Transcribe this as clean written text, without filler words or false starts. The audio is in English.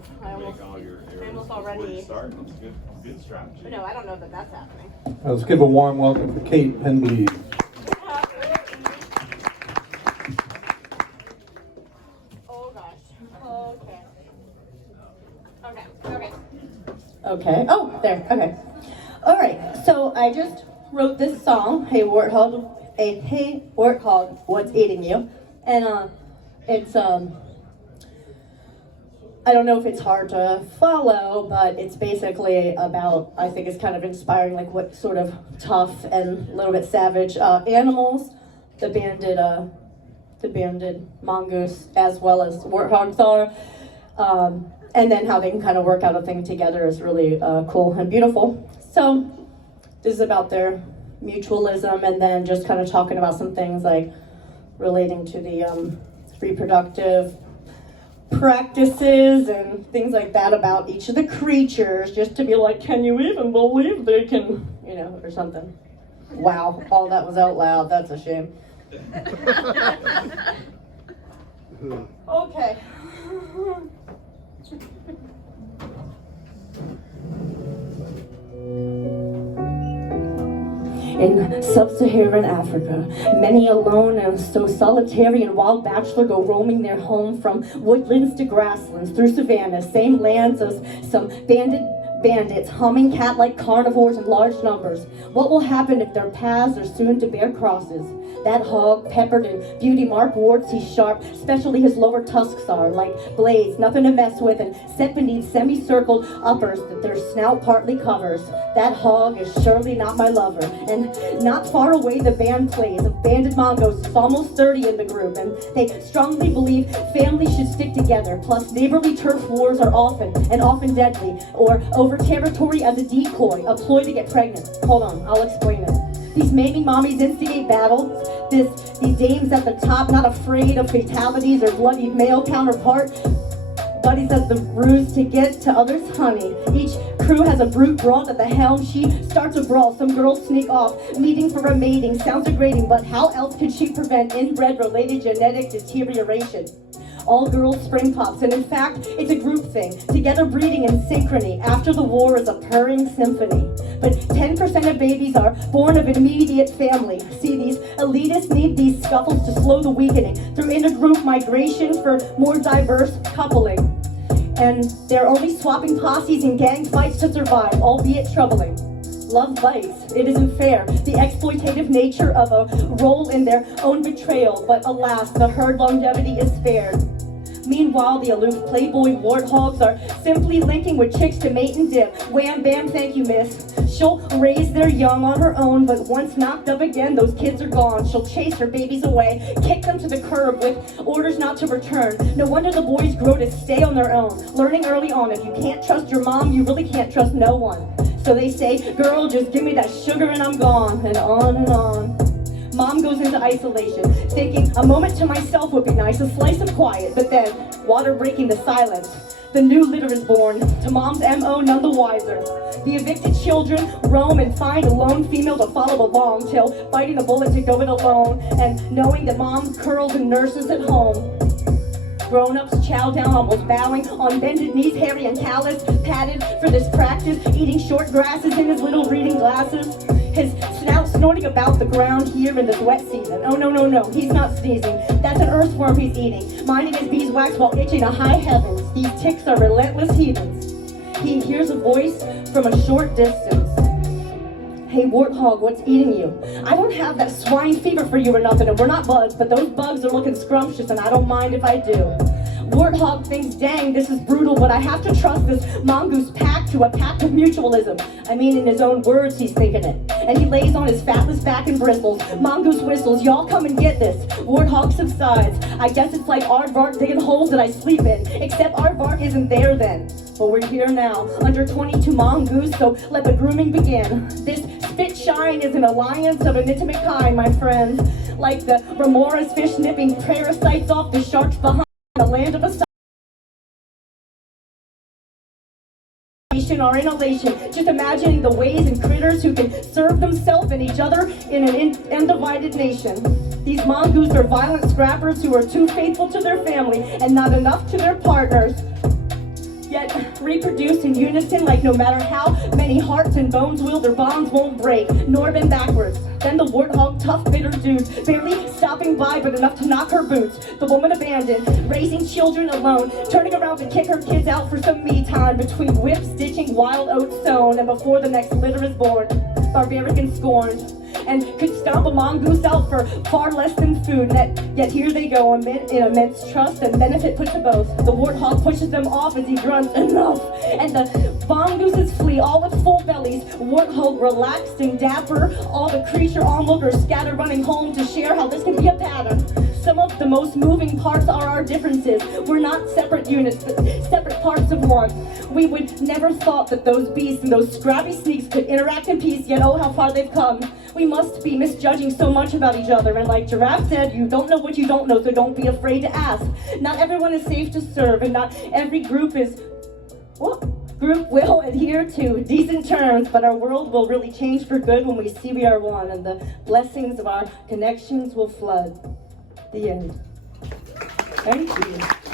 because I almost already. Good strategy. But no, I don't know that that's happening. Let's give a warm welcome to Kate penbleeds. Oh gosh. Okay. Okay. Oh, there. Okay. All right. So I just wrote this song, "Hey Warthog," "Hey Warthog, What's Eating You?" And it's I don't know if it's hard to follow, but it's basically about, I think it's kind of inspiring, like what sort of tough and a little bit savage animals the banded mongoose as well as warthogs are. And then how they can kind of work out a thing together is really cool and beautiful. So this is about their mutualism, and then just kind of talking about some things like relating to the reproductive practices and things like that about each of the creatures, just to be like, can you even believe they can, you know, or something. Wow, all that was out loud, that's a shame. Okay. In sub-Saharan Africa, many alone and so solitary and wild bachelor go roaming their home from woodlands to grasslands through savannas, same lands as some bandits, humming cat-like carnivores in large numbers. What will happen if their paths are soon to bear crosses? That hog, peppered in beauty-marked warts, he's sharp, especially his lower tusks are like blades, nothing to mess with, and set beneath semicircled uppers that their snout partly covers. That hog is surely not my lover. And not far away the band plays of banded mongooses, almost 30 in the group, and they strongly believe families should stick together. Plus, neighborly turf wars are often deadly, or over territory as a decoy, a ploy to get pregnant. Hold on, I'll explain it. These maiming mommies instigate battle. These dames at the top, not afraid of fatalities or bloody male counterpart. Buddies as the ruse to get to others' honey. Each crew has a brute brawl at the helm. She starts a brawl. Some girls sneak off, meeting for a mating. Sounds degrading, but how else can she prevent inbred-related genetic deterioration? All girls spring pops, and in fact, it's a group thing. Together breeding in synchrony. After the war is a purring symphony. But 10% of babies are born of an immediate family. See, these elitists need these scuffles to slow the weakening through intergroup migration for more diverse coupling. And they're only swapping posses and gang fights to survive, albeit troubling. Love bites, it isn't fair. The exploitative nature of a role in their own betrayal, but alas, the herd longevity is spared. Meanwhile, the aloof playboy warthogs are simply linking with chicks to mate and dip. Wham bam, thank you miss. She'll raise their young on her own, but once knocked up again, those kids are gone. She'll chase her babies away, kick them to the curb with orders not to return. No wonder the boys grow to stay on their own, learning early on, if you can't trust your mom, you really can't trust no one. So they say, girl, just give me that sugar and I'm gone, and on and on. Mom goes into isolation, thinking a moment to myself would be nice, a slice of quiet, but then, water breaking the silence. The new litter is born, to mom's M.O. none the wiser. The evicted children roam and find a lone female to follow along, till biting the bullet to go it alone, and knowing that mom curls and nurses at home. Grown-ups chow down, almost bowing, on bended knees, hairy and callous, padded for this practice, eating short grasses in his little reading glasses. His snout snorting about the ground here in this wet season. Oh no, he's not sneezing. That's an earthworm he's eating, minding his beeswax while itching to high heavens. These ticks are relentless heathens. He hears a voice from a short distance. Hey warthog, what's eating you? I don't have that swine fever for you or nothing, and we're not bugs, but those bugs are looking scrumptious, and I don't mind if I do. Warthog thinks, dang, this is brutal, but I have to trust this mongoose pack to a pact of mutualism. I mean, in his own words, he's thinking it. And he lays on his fatless back and bristles. Mongoose whistles, y'all come and get this. Warthog subsides. I guess it's like aardvark digging holes that I sleep in, except aardvark isn't there then. But we're here now, under 22 mongoose, so let the grooming begin. This spit shine is an alliance of an intimate kind, my friends. Like the remora's fish nipping parasites off the sharks behind the land of a or inhalation, just imagining the ways and critters who can serve themselves and each other in an undivided nation. These mongoose are violent scrappers who are too faithful to their family and not enough to their partners. yet reproduce in unison, like no matter how many hearts and bones will, their bonds won't break, nor bend backwards. Then the warthog, tough, bitter dudes, barely stopping by, but enough to knock her boots. The woman abandoned, raising children alone, turning around to kick her kids out for some me time, between whips, stitching wild oats sown, and before the next litter is born, barbaric and scorned, and could stomp a mongoose out for far less than food. Yet here they go, in immense trust and benefit put to both. The warthog pushes them off as he grunts, enough, and the mongooses flee, all with full bellies. Warthog relaxed and dapper, all the creature onlookers scatter, running home to share how this can be a pattern. Some of the most moving parts are our differences. We're not separate units, but separate parts of one. We would never thought that those beasts and those scrappy sneaks could interact in peace, yet oh how far they've come. We must be misjudging so much about each other, and like Giraffe said, you don't know what you don't know, so don't be afraid to ask. Not everyone is safe to serve, and not every group will adhere to decent terms, but our world will really change for good when we see we are one, and the blessings of our connections will flood. The end. Thank you.